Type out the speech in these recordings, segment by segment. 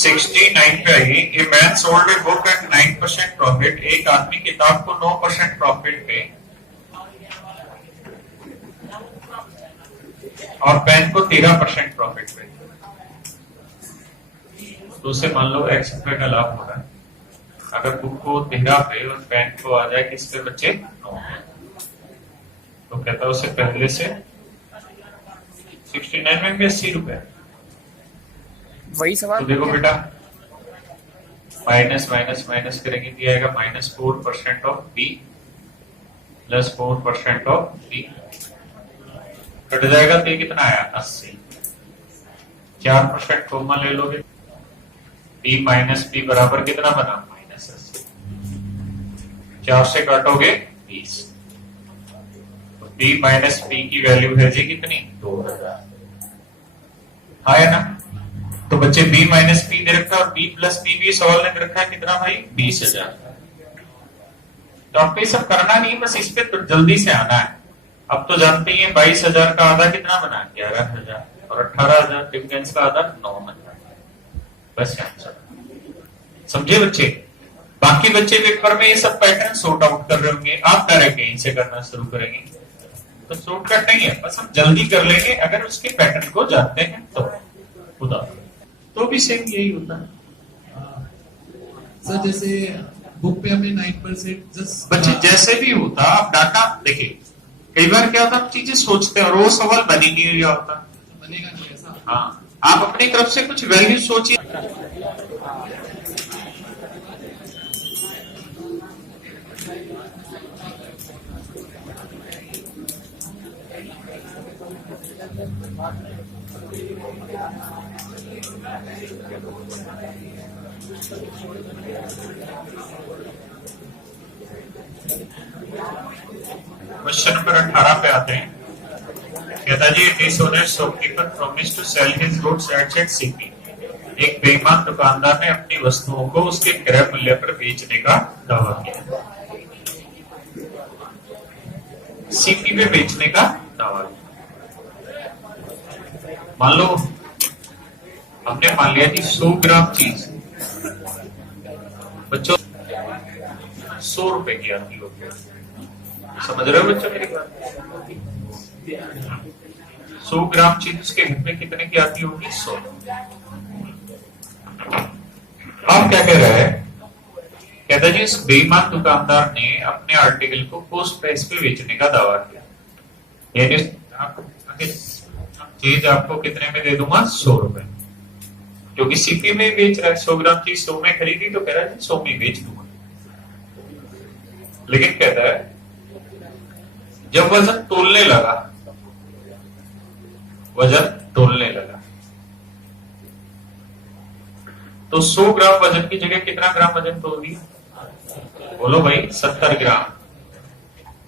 69 पे आइए। A man sold a book at 9% profit. एक आदमी किताब को 9% प्रॉफिट पे और पेन को 13% प्रॉफिट पे। तो उसे मान लो x रुपए का लाभ हो रहा है। अगर बुक को 13 पे और पेन को आ जाए किस पे बच्चे 9, तो कहता है उसे पहले से 69 में भी 80 रुपए। वही सवाल। तो देखो बेटा, माइनस माइनस माइनस करेंगे तो आएगा -4% of b plus 4% of b, cut जाएगा तो ये कितना आया 80। 4% कॉमन ले लोगे, बी माइनस बी बराबर कितना बना -80। 4 से काटोगे 20, तो बी माइनस बी की वैल्यू है जी कितनी 2000। आया ना। तो बच्चे b माइनस पी दे रखा है और b प्लस पी भी सवाल ने दे रखा है कितना भाई 20,000। तो आपको ये सब करना नहीं, बस इस पे तो जल्दी से आना है। अब तो जानते ही 22,000 का आधा कितना बना 11,000 और 18,000 डिफरेंस का आधा 9,000। बस आंसर समझे बच्चे। बाकी बच्चे पेपर में ये सब पैटर्न सॉर्ट आउट कर रहे होंगे, आप डायरेक्ट यहीं से करना शुरू करेंगे तो शॉर्टकट नहीं है, बस हम जल्दी कर लेंगे अगर उसके पैटर्न को जानते हैं तो। खुदा तो भी सेम यही होता है सर। जैसे बुक पे हमें 9% जस्ट बच्चे जैसे भी होता आप डाटा देखिए। कई बार क्या होता है, आप चीजें सोचते हैं और वो सवाल बन ही नहीं रहा होता, बनेगा नहीं ऐसा। हाँ आप अपनी तरफ से कुछ वैल्यू सोचिए। क्वेश्चन नंबर 18 पे आते हैं। कहता जी dishonest shopkeeper promise to sell his goods at CP. एक बेईमान दुकानदार ने अपनी वस्तुओं को उसके क्रय मूल्य पर बेचने का दावा किया। सीपी पे बेचने का दावा किया। मान लो हमने मान लिया कि 100 ग्राम चीज बच्चों 100 रुपए की आती होगी। समझ रहे हो बच्चों मेरी बात। 100 ग्राम चीज उसके घर में कितने की आती होगी 100। आप क्या कह रहे हैं, कहता जी इस बेईमान दुकानदार ने अपने आर्टिकल को कॉस्ट प्राइस पे बेचने का दावा किया। यानी चीज आपको कितने में दे दूंगा 100 रुपए, क्योंकि सीपी में बेच रहा है। 100 ग्राम चीज 100 में खरीदी तो कह रहा है 100 में बेच दूंगा। लेकिन कहता है जब वजन तोलने लगा, वजन तोलने लगा तो 100 ग्राम वजन की जगह कितना ग्राम वजन तोल दिया, बोलो भाई 70 ग्राम।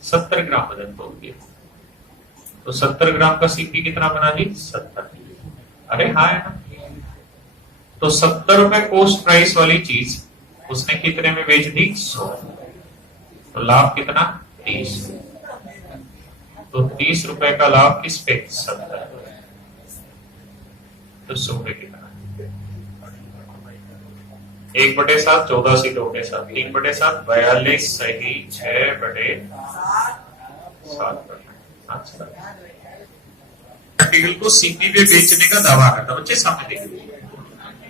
70 ग्राम वजन तोल दिया तो 70 ग्राम का सीपी कितना बना दी 70। अरे हाँ है ना। तो 70 रुपए कॉस्ट प्राइस वाली चीज उसने कितने में बेच दी 100, तो लाभ कितना 30। तो 30 रुपए का लाभ किस पे 70। तो 100 पे कितना 1/7 14 से 2/7 3/7 42 सही 6/7। आर्टिकल को सीपी पे बेचने का दावा करता। बच्चे सामने देखिए,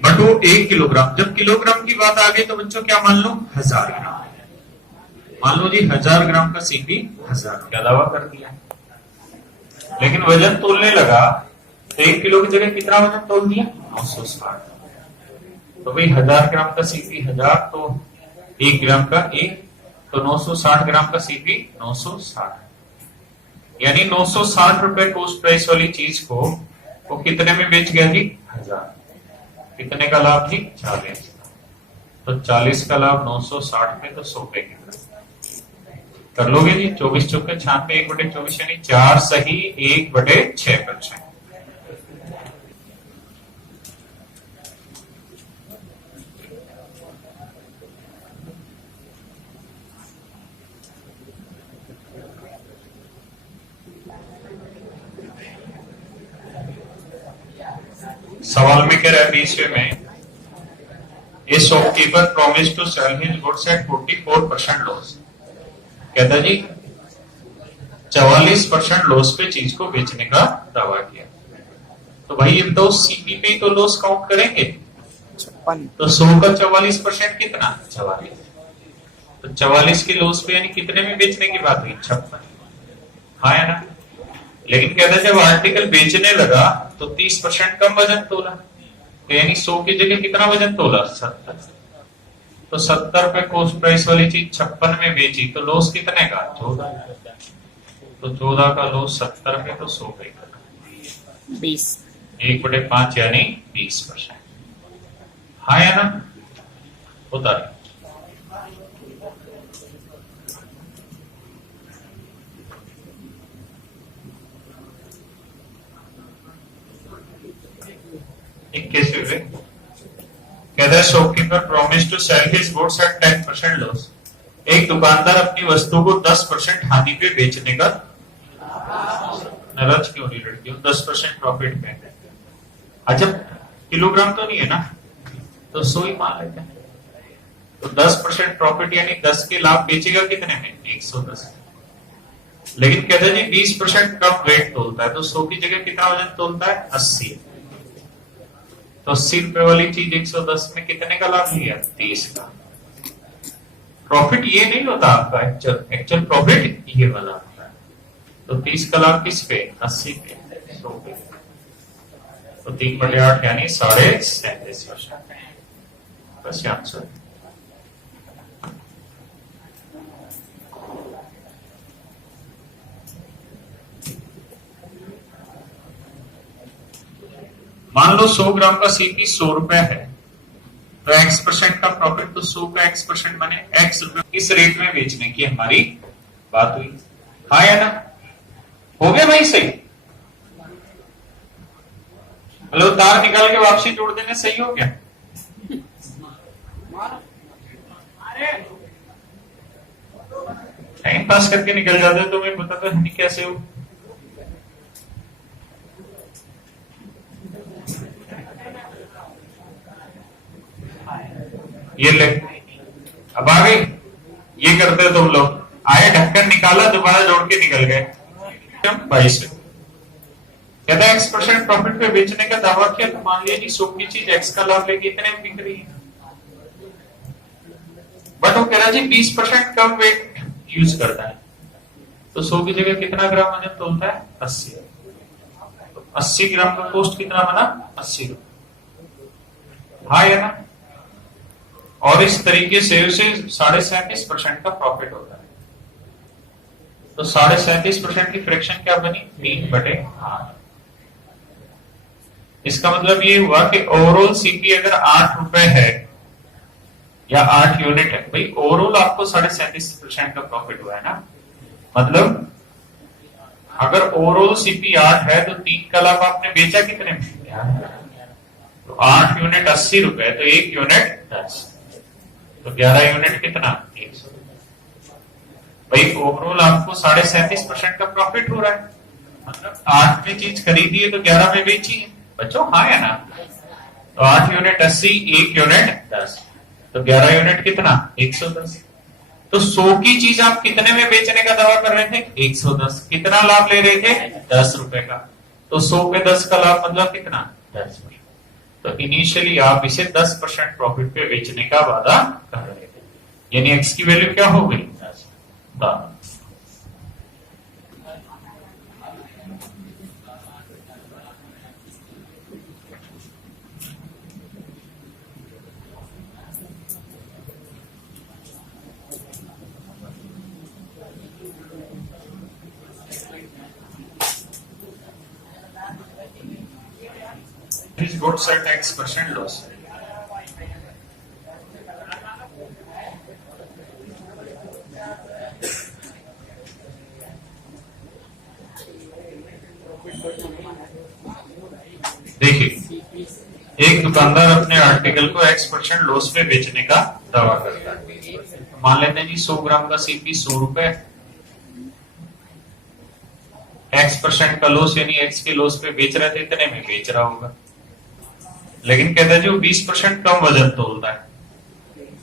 बट वो 1 किलोग्राम। जब किलोग्राम की बात आ गई तो बच्चों क्या मान लो 1000 ग्राम। मान लो जी 1000 ग्राम का सीपी 1000 क्या दावा कर दिया। लेकिन वजन तोलने लगा तो 1 किलो की जगह कितना वजन तोल दिया 960। तो भाई 1000 ग्राम का सीपी 1000, तो 1 ग्राम का 1, तो 960 ग्राम का सीपी 960। यानी 960 रुपए कॉस्ट प्राइस वाली चीज को वो कितने में बेच गया जी 1000। कितने का लाभ जी 40। तो 40 का लाभ 960 में, तो 100 पे कितना कर लोगे जी। 24 चौके 96 1/24 यानी 4 सही 1/6%। सवाल में कह रहा है 20वें में shopkeeper promise to sell his goods at 44% loss. कहता जी 44% लॉस पे चीज को बेचने का दावा किया। तो भाई ये बताओ सीपी पे ही तो लॉस काउंट करेंगे, 56। तो 100 का 44% कितना, 44। तो 44 के लॉस पे यानी कितने में बेचने की बात हुई, 56। हाँ है ना। लेकिन कहता है जब आर्टिकल बेचने लगा तो 30% कम वजन तोला, तो यानी 100 की जगह कितना वजन तोला, 70। तो 70 पे कॉस्ट प्राइस वाली चीज 56 में बेची तो लॉस कितने का, 14। तो 14 का लॉस 70 पे, तो 100 पे 20। 1/5 यानी 20%। हाँ या ना, होता है। इक्कीसवीं पे कहता है shopkeeper promise to sell his goods at 10% loss. एक दुकानदार अपनी वस्तु को 10% हानि पे बेचने का, नाराज क्यों नहीं लड़कियों, 10% प्रॉफिट पे। अच्छा किलोग्राम तो नहीं है ना, तो 100 ही मान लेते हैं। तो 10% प्रॉफिट यानी 10 के लाभ बेचेगा कितने में, 110। लेकिन कहते हैं जी 20% कम वेट तोलता है, तो 100 की जगह कितना वजन तोलता है, 80। तो 80 रुपए वाली चीज 110 में कितने का लाभ लिया, 30 का। प्रॉफिट ये नहीं होता आपका, एक्चुअल प्रॉफिट ये वाला होता है। तो 30 का लाभ किस पे, 80 पे, 100 पे। तो 3/8 यानी 37.5%। बस ये आंसर। मान लो 100 ग्राम का सीपी 100 रुपए है, तो X% का प्रॉफिट, तो 100 का X% माने X रुपए इस रेट में बेचने की हमारी बात हुई। हाँ या ना, हो गया भाई सही। मतलब तार निकाल के वापसी जोड़ देने सही हो गया। टाइम पास करके निकल जाते तो मैं बताता तो नहीं कैसे हो। ये ले, अब आ गई। ये करते तुम लोग, आए ढक्कन निकाला, दोबारा जोड़ के निकल गए। 22 कहता है X% प्रॉफिट पे बेचने का दावा किया, तो मान लिया जी 100 की चीज X का लाभ लेके इतने में बिक रही है, बट वो कह रहा है जी 20% कम वेट यूज करता है, तो 100 की जगह कितना ग्राम वजन तोलता है, 80। तो 80 ग्राम का कॉस्ट कितना बना, 80 रुपए। हाँ या ना। और इस तरीके से उसे 37.5% का प्रॉफिट होता है। तो 37.5% की फ्रैक्शन क्या बनी, 3/8। इसका मतलब ये हुआ कि ओवरऑल सीपी अगर 8 रुपए है या 8 यूनिट है, भाई ओवरऑल आपको 37.5% का प्रॉफिट हुआ है ना। मतलब अगर ओवरऑल सीपी 8 है तो 3 का लाभ आपने बेचा कितने में, तो 8 यूनिट 80 रुपए, तो 1 यूनिट 10, तो 11 यूनिट कितना, 100। भाई ओवरऑल आपको 37.5% का प्रॉफिट हो रहा है। मतलब 8 में चीज खरीदी है तो 11 में बेची है बच्चों। हाँ है ना। तो 8 यूनिट 80, 1 यूनिट 10, तो 11 यूनिट कितना, 110। तो 100 की चीज आप कितने में बेचने का दावा कर रहे थे, 110। कितना लाभ ले रहे थे, 10 रुपए का। तो 100 पे 10 का लाभ मतलब कितना, 10। तो इनिशियली आप इसे 10% प्रॉफिट पे बेचने का वादा कर रहे थे, यानी एक्स की वैल्यू क्या हो गई, 10। His goods at X% loss. देखिए एक दुकानदार अपने आर्टिकल को X% लॉस पे बेचने का दावा करता है। मान लेते हैं जी 100 ग्राम का सीपी 100 रुपए, X% का लॉस यानी X के लॉस पे बेच रहे थे, इतने में बेच रहा होगा। लेकिन कहता है जो 20% कम वजन तोलता है,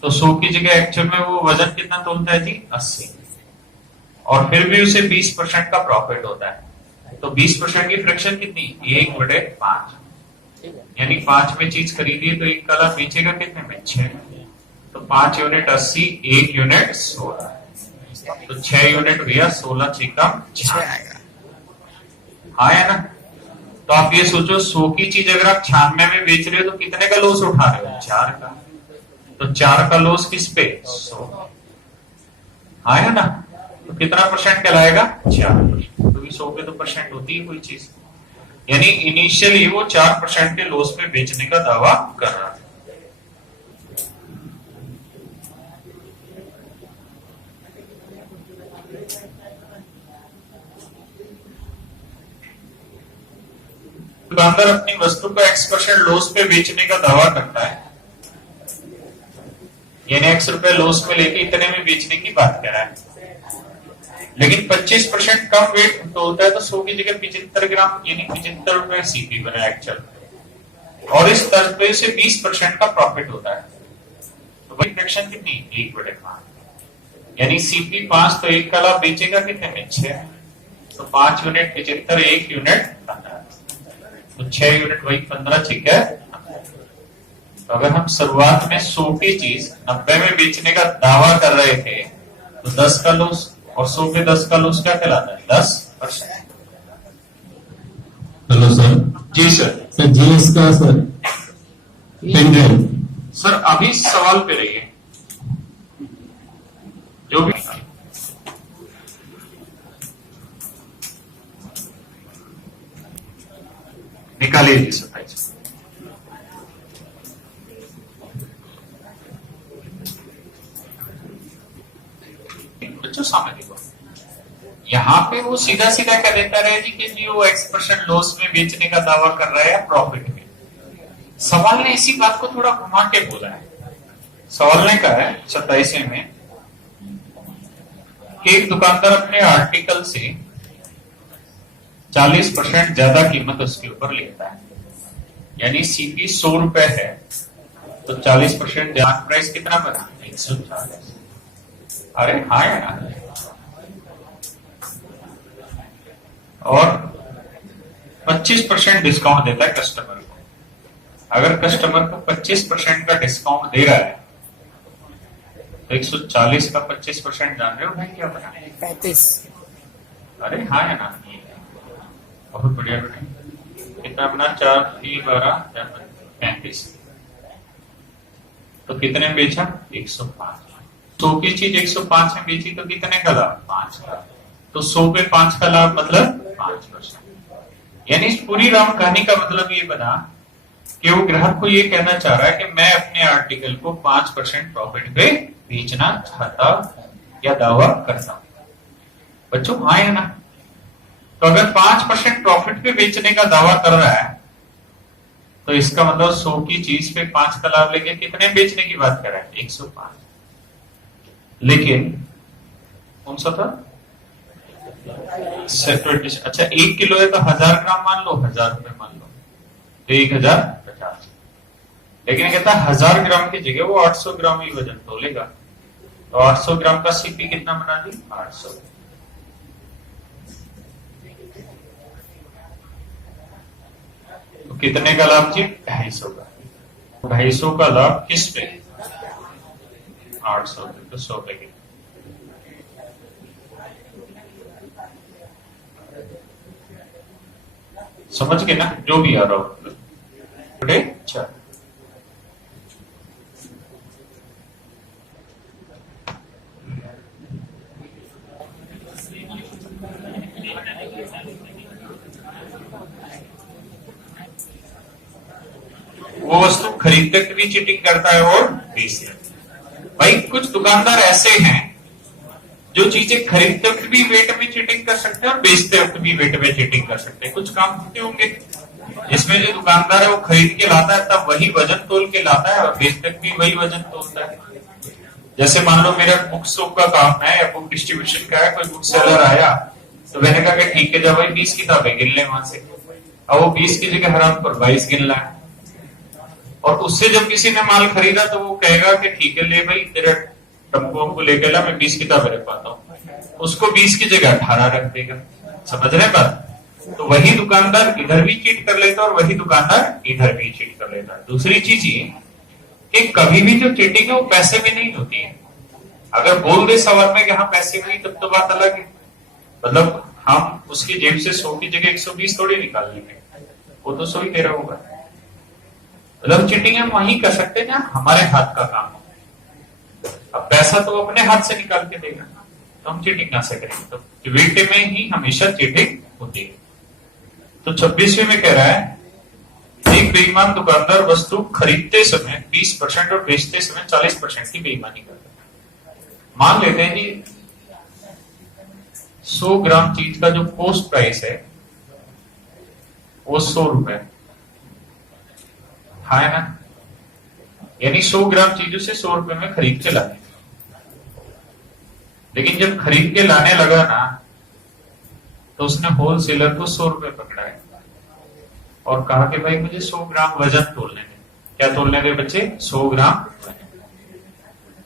तो 100 की जगह एक्चुअल में वो वजन कितना तोलता है जी? 80। और फिर भी उसे 20% का प्रॉफिट होता है। तो 20% की फ्रैक्शन कितनी? 1/5। यानी 5 में चीज खरीदी तो एक कला बेचेगा कितने में? 6। तो 5 यूनिट 80, 1 यूनिट 16, तो 6 यूनिट भैया 16 छिकम 6 आएगा। हाँ है ना। तो आप ये सोचो 100 की चीज अगर आप 96 में बेच रहे हो तो कितने का लॉस उठा रहे हो? 4 का। तो 4 का लॉस किस पे? 100। हाँ है ना। तो कितना परसेंट कहलाएगा? 4%। क्योंकि 100 पे तो परसेंट होती है कोई चीज। यानी इनिशियली वो 4% के लॉस पे बेचने का दावा कर रहा था। दुकानदार अपनी वस्तु को X% लॉस पे बेचने का दावा करता है, यानी X रुपए लॉस में लेके इतने में बेचने की बात कर रहा है। लेकिन 25% कम वेट तोलता है तो 100 की जगह 75 ग्राम यानी 75 रुपए सीपी बना एक्चुअल, और इस तर्ज पे से 20% का प्रॉफिट होता है। तो वही फ्रैक्शन कितनी? 1/5। यानी सीपी 5 तो एक कला बेचेगा कितने में? 6। तो 5 यूनिट 75, 1 यूनिट 15, तो 6 यूनिट वही 15 ठीक है। तो अगर हम शुरुआत में 100 की चीज 90 में बेचने का दावा कर रहे थे तो 10 का लॉस, और 100 पे 10 का लॉस क्या कहलाता है? 10%। Hello sir. जी सर। सर जीएस का सर पेन ड्राइव। सर अभी सवाल पे रहिए, जो भी निकालिए जी सर। बच्चों सामने देखो, यहाँ पे वो सीधा सीधा कह देता रहे जी कि जी वो X% लॉस में बेचने का दावा कर रहा है या प्रॉफिट में। सवाल ने इसी बात को थोड़ा घुमा के बोला है। सवाल ने कहा है 27 में कि एक दुकानदार अपने आर्टिकल से 40% ज्यादा कीमत उसके ऊपर लेता है, यानी सीपी 100 रुपए है तो 40% ज्यादा प्राइस कितना बना? 140। अरे हाँ है ना। और 25% डिस्काउंट देता है कस्टमर को। अगर कस्टमर को 25% का डिस्काउंट दे रहा है तो 140 का 25% जान रहे हो भाई क्या बना? 35। अरे हाँ है ना। बहुत बढ़िया बेटा। कितना अपना 4 3 12 35। तो कितने में बेचा? 105। 100 की चीज 105 में बेची तो कितने का लाभ? 5 का। तो 100 पे 5 का लाभ मतलब 5%। यानी इस पूरी राम कहानी का मतलब ये बना कि वो ग्राहक को ये कहना चाह रहा है कि मैं अपने आर्टिकल को 5% प्रॉफिट पे बेचना चाहता या दावा करता हूं। बच्चों हाँ है ना। तो अगर 5% प्रॉफिट पे बेचने का दावा कर रहा है तो इसका मतलब 100 की चीज पे 5 का लाभ लेके कितने बेचने की बात कर रहा है? 105। लेकिन कौन सा था? अच्छा 1 किलो है तो 1000 ग्राम मान लो, 1000 रुपए मान लो, तो 1050। लेकिन कहता है 1000 ग्राम की जगह वो 800 ग्राम ही वजन तोलेगा, तो 800 ग्राम का सीपी कितना बना दी? 800। तो कितने का लाभ जी? 250 का। 250 का लाभ किस पे? 800 पे। तो 100 पे कितना? समझ के ना जो भी आ रहा हो। अच्छा वो वस्तु खरीदते भी चीटिंग करता है और बेचते। भाई कुछ दुकानदार ऐसे हैं जो चीजें खरीदते वक्त भी वेट में चीटिंग कर सकते हैं और बेचते वक्त भी वेट में चीटिंग कर सकते हैं। कुछ काम होते होंगे इसमें जो दुकानदार है वो खरीद के लाता है तब वही वजन तोल के लाता है और बेचते भी वही वजन तोलता है। जैसे मान लो मेरा बुक स्टॉक का काम है या बुक डिस्ट्रीब्यूशन का है, कोई बुक सेलर आया तो मैंने कहा कि ठीक है जब भाई 20 किताबें गिन ले वहां से, अब वो 20 की जगह हराम पर 22 गिन ला है। और उससे जब किसी ने माल खरीदा तो वो कहेगा कि ठीक है ले भाई तेरा टम्पो हमको लेके ला, मैं 20 किताबें रख पाता हूँ, उसको 20 की जगह 18 रख देगा। समझ रहे बात? तो वही दुकानदार इधर भी चीट कर लेता है और वही दुकानदार इधर भी चीट कर लेता है। दूसरी चीज ये कि कभी भी जो चीटिंग है वो पैसे में नहीं होती है। अगर बोल दे सवाल में कि हाँ पैसे में, तब तो बात अलग है। मतलब हम उसकी जेब से 100 की जगह 120 थोड़ी निकाल लेंगे, वो तो 100 ही दे रहा होगा। मतलब चीटिंग हम वहीं कर सकते हैं जहां हमारे हाथ का काम हो। अब पैसा तो अपने हाथ से निकाल के देगा, तो हम चीटिंग ना से करेंगे। तो एक्टिविटी में ही हमेशा चीटिंग होती है। तो 26वें में कह रहा है एक बेईमान दुकानदार वस्तु खरीदते समय 20% और बेचते समय 40% की बेईमानी करता है। मान लेते हैं जी 100 ग्राम चीज का जो कॉस्ट प्राइस है वो 100 रुपए है ना, यानी 100 ग्राम चीज उसे 100 रुपए में खरीद के लाने। लेकिन जब खरीद के लाने लगा ना तो उसने होलसेलर को 100 रुपए पकड़ा है और कहा कि भाई मुझे 100 ग्राम वजन तोलने दे। क्या तोलने दे बच्चे? 100 ग्राम।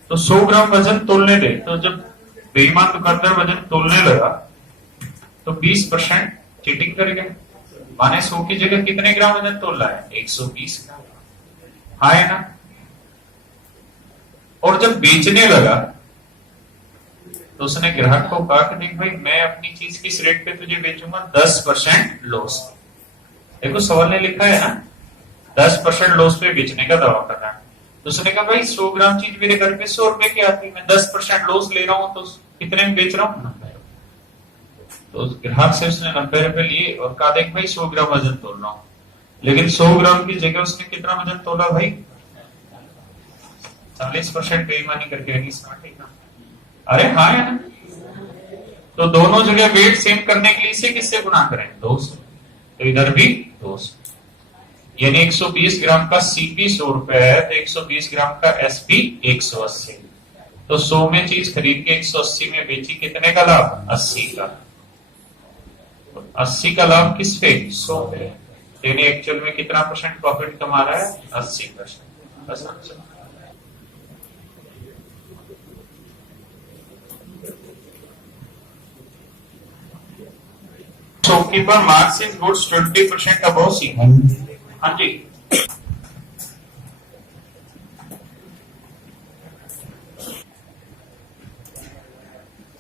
तो 100 ग्राम वजन तोलने दे। तो जब बेईमान दुकानदार वजन तोलने लगा तो 20% चीटिंग कर गया। माने 100 की जगह कितने ग्राम वजन तोल रहा है? 120 ग्राम। हाँ है ना। और जब बेचने लगा तो उसने ग्राहक को कहा कि नहीं भाई मैं अपनी चीज किस रेट पे तुझे बेचूंगा? 10% लॉस। देखो सवाल ने लिखा है ना 10% लॉस पे बेचने का दावा कर रहा है। तो उसने कहा भाई 100 ग्राम चीज मेरे घर पे 100 रुपए की आती है, मैं 10% लॉस ले रहा हूं तो कितने में बेच रहा हूं? 90। तो ग्राहक से उसने 90 रुपए लिए और कहा देख भाई 100 ग्राम वजन तोल रहा हूं। लेकिन 100 ग्राम की जगह उसने कितना वजन तोला भाई? 40% बेईमानी करके। नहीं स्मार्ट है ना? अरे हाँ है ना। तो दोनों जगह वेट सेम करने के लिए इसे किससे गुना करें? 2 से। तो इधर भी 2 से। यानी 120 ग्राम का सीपी 100 रुपए है तो 120 ग्राम का एसपी 180। तो 100 में चीज खरीद के 180 में बेची, कितने का लाभ? 80 का। तो 80 का लाभ किस पे? 100 पे। यानी एक्चुअल में कितना % प्रॉफिट कमा रहा है? 80%। बस answer. Shopkeeper marks his goods 20% above CP. हाँ जी।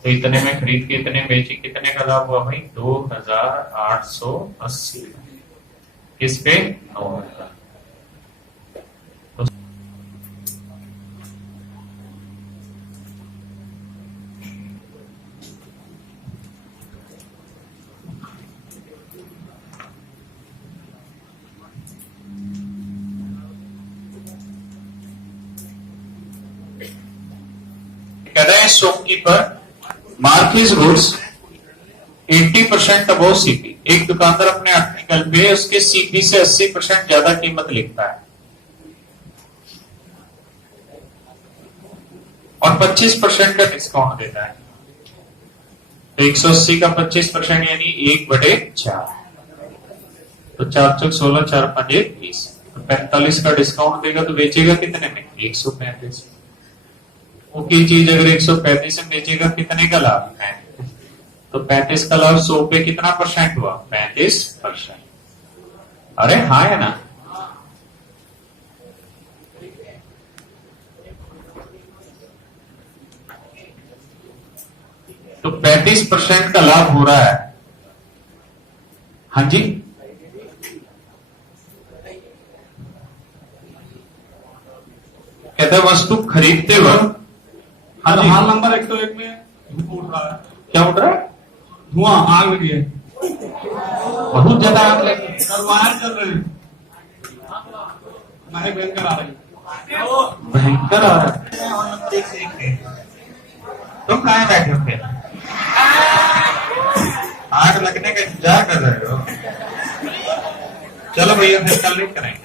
तो इतने में खरीद के इतने बेची, कितने का लाभ हुआ भाई? 2880। किस पे? 9000। कहता है shopkeeper mark his goods 80% above CP. एक दुकानदार अपने आर्टिकल पे उसके सीपी से 80% ज्यादा कीमत लिखता है और 25% का डिस्काउंट देता है। तो 180 का 25% यानी 1/4। तो 4 चौक 16, 4 5 20। तो 45 का डिस्काउंट देगा तो बेचेगा कितने में? 135। वो की चीज अगर 135 में बेचेगा कितने का लाभ? 35। तो 35 का लाभ 100 पे कितना % हुआ? 35%। अरे हाँ है ना। तो 35% का लाभ हो रहा है। हाँ जी। कहता है वस्तु खरीदते वक्त। हाँ जी। हाल नंबर 101 में धुआं उठ रहा है। क्या उठ रहा है? धुआं, आग लगी है। बहुत ज्यादा आग लगी है। वायर चल रहे हैं। महक भयंकर आ रही है। भयंकर आ रहा है। तुम कहाँ बैठे हो फिर? आग लगने का इंतजार कर रहे हो? चलो भैया फिर कल नहीं करेंगे।